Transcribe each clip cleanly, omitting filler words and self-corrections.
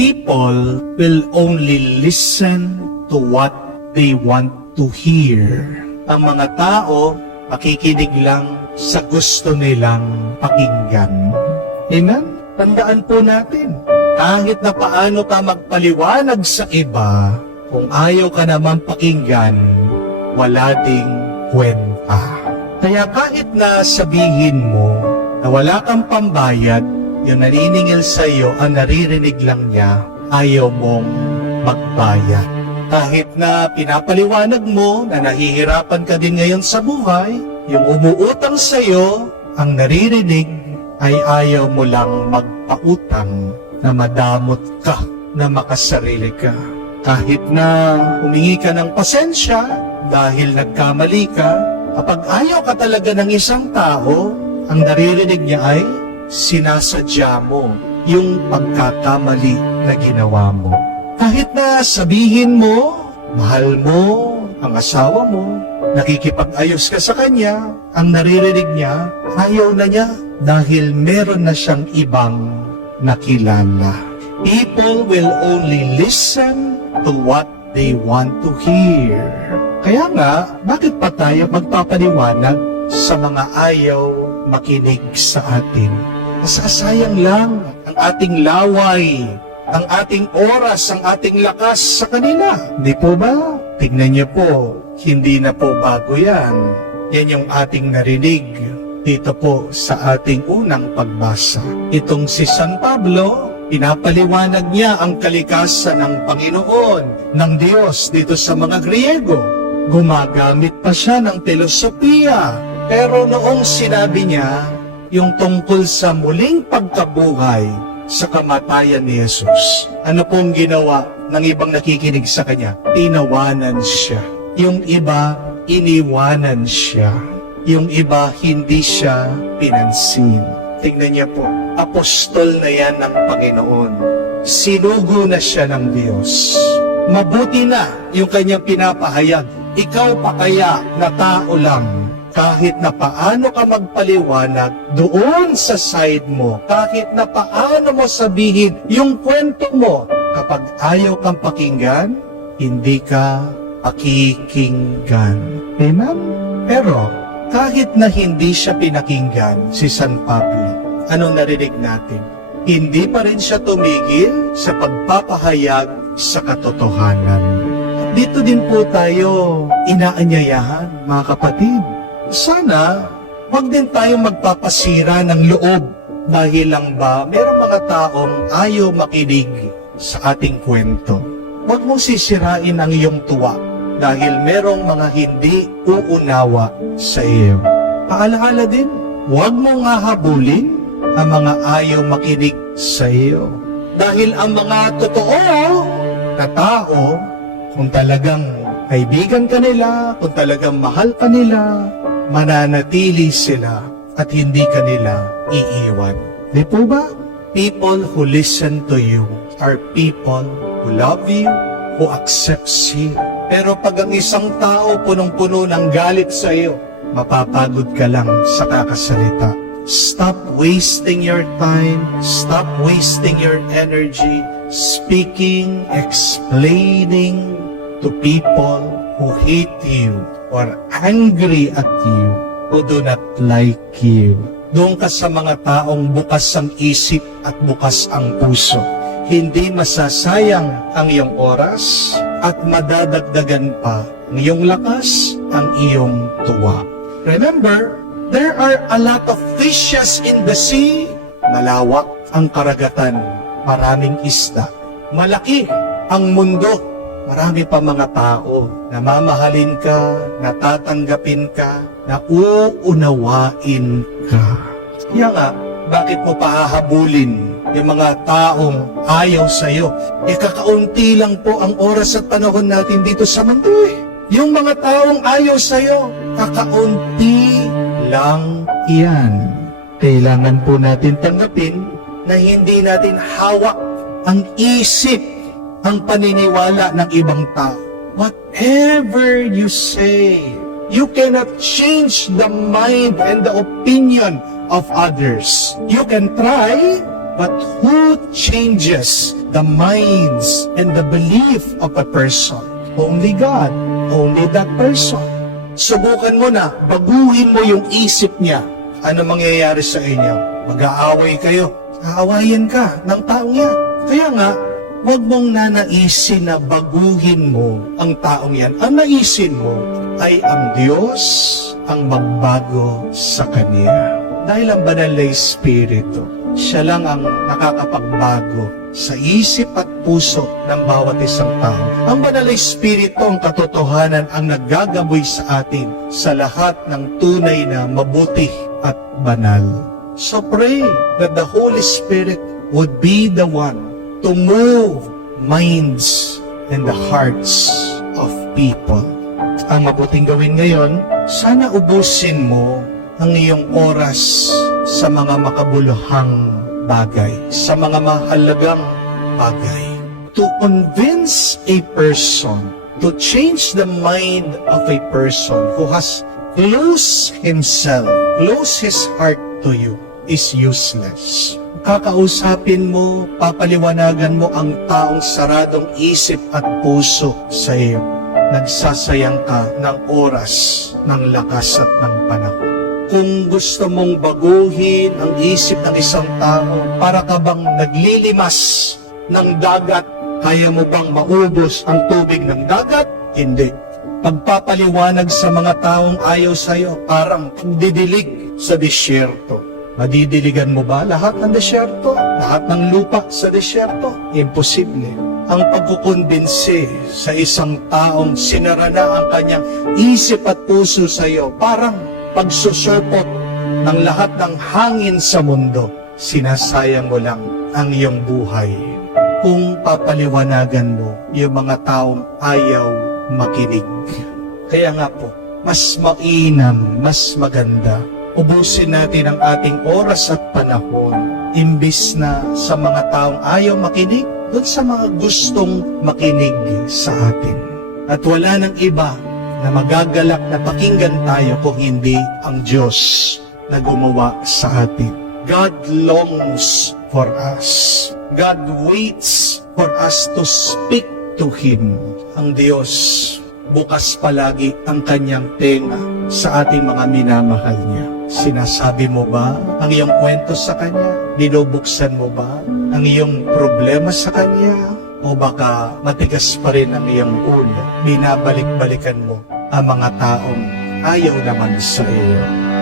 People will only listen to what they want to hear. Ang mga tao, makikinig lang sa gusto nilang pakinggan. Amen? Tandaan po natin, kahit na paano ka magpaliwanag sa iba, kung ayaw ka naman pakinggan, wala ding kwenta. Kaya kahit na sabihin mo na wala kang pambayad, yung naniningil sa iyo, ang naririnig lang niya, ayaw mong magbayad. Kahit na pinapaliwanag mo na nahihirapan ka din ngayon sa buhay, yung umuutang sa iyo, ang naririnig ay ayaw mo lang magpautang na madamot ka, na makasarili ka. Kahit na humingi ka ng pasensya dahil nagkamali ka, kapag ayaw ka talaga ng isang tao, ang naririnig niya ay sinasadya mo yung pagkakamali na ginawa mo. Kahit na sabihin mo, mahal mo ang asawa mo, nakikipag-ayos ka sa kanya, ang naririnig niya, ayaw na niya dahil meron na siyang ibang nakilala. People will only listen to what they want to hear. Kaya nga, bakit pa tayo magpapaliwanag sa mga ayaw makinig sa atin? Masasayang lang ang ating laway, ang ating oras, ang ating lakas sa kanila. Hindi po ba? Tignan niyo po, hindi na po bago yan. Yan yung ating narinig dito po sa ating unang pagbasa. Itong si San Pablo, pinapaliwanag niya ang kalikasan ng Panginoon, ng Diyos dito sa mga Griego. Gumagamit pa siya ng telosopiya. Pero noong sinabi niya, yung tungkol sa muling pagkabuhay sa kamatayan ni Jesus, ano pong ginawa ng ibang nakikinig sa kanya? Tinawanan siya. Yung iba, iniwanan siya. Yung iba, hindi siya pinansin. Tingnan niya po, apostol na yan ng Panginoon. Sinugo na siya ng Diyos. Mabuti na yung kanyang pinapahayag. Ikaw pa kaya na tao lang, kahit na paano ka magpaliwanag doon sa side mo, kahit na paano mo sabihin yung kwento mo, kapag ayaw kang pakinggan, hindi ka pakikinggan. Amen? Pero, kahit na hindi siya pinakinggan, si San Pablo, anong narinig natin? Hindi pa rin siya tumigil sa pagpapahayag sa katotohanan. Dito din po tayo inaanyayahan, mga kapatid. Sana, wag din tayong magpapasira ng loob dahil lang ba merong mga taong ayaw makinig sa ating kwento. Wag mong sisirain ang iyong tuwa dahil merong mga hindi uunawa sa iyo. Paalaala din, wag mong hahabulin ang mga ayaw makinig sa iyo. Dahil ang mga totoo na tao, kung talagang kaibigan ka nila, kung talagang mahal ka nila, mananatili sila at hindi ka nila iiwan. Di po ba? People who listen to you are people who love you, who accepts you. Pero pag ang isang tao punong-puno ng galit sa iyo, mapapagod ka lang sa kakasalita. Stop wasting your time, stop wasting your energy, speaking, explaining to people who hate you or angry at you, who do not like you. Doon ka sa mga taong bukas ang isip at bukas ang puso. Hindi masasayang ang iyong oras at madadagdagan pa ang iyong lakas, ang iyong tuwa. Remember, there are a lot of fishes in the sea. Malawak ang karagatan, maraming isda. Malaki ang mundo, marami pa mga tao na mamahalin ka, natatanggapin ka, na uunawain ka. Kaya nga, bakit mo pahahabulin yung mga taong ayaw sa'yo? Kakaunti lang po ang oras at panahon natin dito sa mundo eh. Yung mga taong ayaw sa'yo, kakaunti lang iyan. Kailangan po natin tanggapin na hindi natin hawak ang isip, ang paniniwala ng ibang tao. Whatever you say, you cannot change the mind and the opinion of others. You can try, but who changes the minds and the belief of a person. Only God, only that person. Subukan mo na, baguhin mo yung isip niya. Ano mangyayari sa inyo? Mag-aaway kayo. Aawayin ka ng taong yan. Kaya nga, huwag mong nanaisin na baguhin mo ang taong yan. Ang naisin mo ay ang Diyos ang magbago sa Kanya. Dahil ang banal na Espiritu, siya lang ang nakakapagbago sa isip at puso ng bawat isang tao. Ang banal na Espiritu ang katotohanan ang naggagaboy sa atin sa lahat ng tunay na mabuti at banal. So pray that the Holy Spirit would be the one to move minds and the hearts of people. Ang mabuting gawin ngayon, sana ubusin mo ang iyong oras sa mga makabuluhang bagay, sa mga mahalagang bagay. To convince a person, to change the mind of a person who has closed himself, closed his heart to you, is useless. Kakausapin mo, papaliwanagan mo ang taong saradong isip at puso sa iyo. Nagsasayang ka ng oras, ng lakas at ng panahon. Kung gusto mong baguhin ang isip ng isang tao, para ka bang naglilimas ng dagat, kaya mo bang maubos ang tubig ng dagat? Hindi. Pagpapaliwanag sa mga taong ayaw sa'yo, parang didilig sa disyerto. Madidiligan mo ba lahat ng disyerto? Lahat ng lupa sa disyerto? Imposible. Ang pagkukumbinsi sa isang taong sinara na ang kanyang isip at puso sa iyo, parang pagsusupot ng lahat ng hangin sa mundo, sinasayang mo lang ang iyong buhay. Kung papaliwanagan mo yung mga taong ayaw makinig. Kaya nga po, mas mainam, mas maganda, ubusin natin ang ating oras at panahon, imbis na sa mga taong ayaw makinig, doon sa mga gustong makinig sa atin. At wala nang iba na magagalak na pakinggan tayo kung hindi ang Diyos na gumawa sa atin. God longs for us. God waits for us to speak to Him. Ang Diyos, bukas palagi ang kanyang tenga sa ating mga minamahal niya. Sinasabi mo ba ang iyong kwento sa Kanya? Binubuksan mo ba ang iyong problema sa Kanya? O baka matigas pa rin ang iyong ulo? Binabalik-balikan mo ang mga taong ayaw naman sa iyo.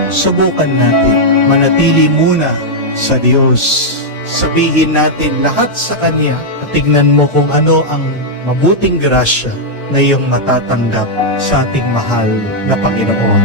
Subukan natin, manatili muna sa Diyos. Sabihin natin lahat sa Kanya at tignan mo kung ano ang mabuting grasya na iyong matatanggap sa ating mahal na Panginoon.